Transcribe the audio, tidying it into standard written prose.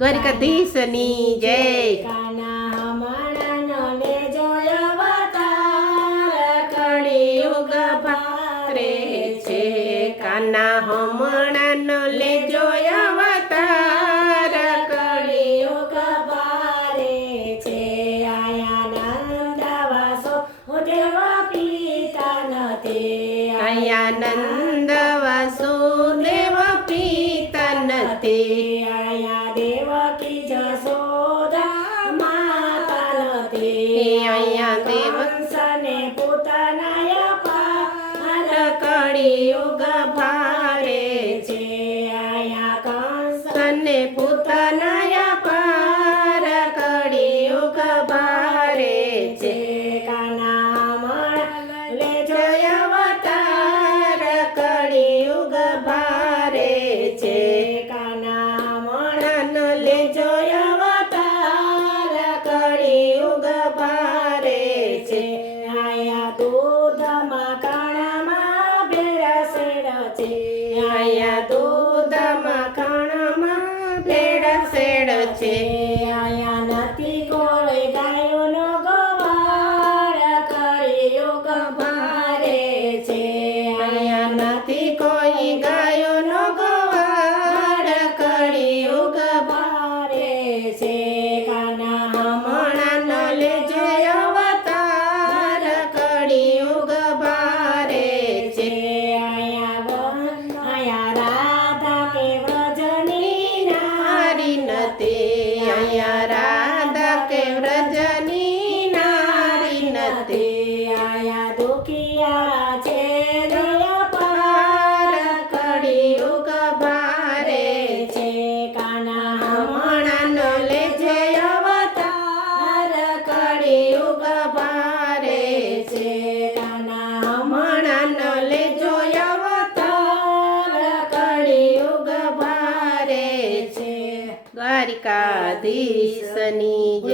દ્વારિકાધીશની જય. કાના હમણાંનો લેજો અવતાર કળિયુગ ભારે છે. કાના હમણાંનો લેજો અવતાર કળિયુગ ભારે છે. આયા નંદ વાસુદેવ પિતા નથી. આયા નંદ વાસુદેવ પિતા નથી. આયા દેવકી જશોદા માતા નથી. આયા દેવંશને પોતાના પાર કળિયુગ ભારે છે. આયા કંસ તને પોતાના પાર કળિયુગ ભારે છે. કાના હમણાં લેજો અવતાર કળિયુગ ભારે છે. કાના હમણાં નાનો લેજો અવતાર કળિયુગ ભારે છે. આયા દૂધમાં કાણામાં ભેળસેળ છે. આયા દૂધ માખણમાં ભેળસેળ છે. આયા નથી કોઈ ગાયોનો ગોવાળ કળિયુગ ભારે છે. આયા નથી કોઈ ગાયોનો ગોવાળ કળિયુગ ભારે છે. કાના હમણાંનો લેજો અવતાર કળિયુગ ભારે છે. આયા રાધા કે વ્રજની નારી નથી. આયા રાધા કે વ્રજની નારી નથી. આયા દુખિયા છે પાર કળિયુગ ભારે છે. કાના હમણાંનો લેજે અવતાર કળિયુગ ભારે છે. કાના હમણાંનો લેજો અવતાર કળિયુગ ભારે છે. દ્વારિકાધીશની જય.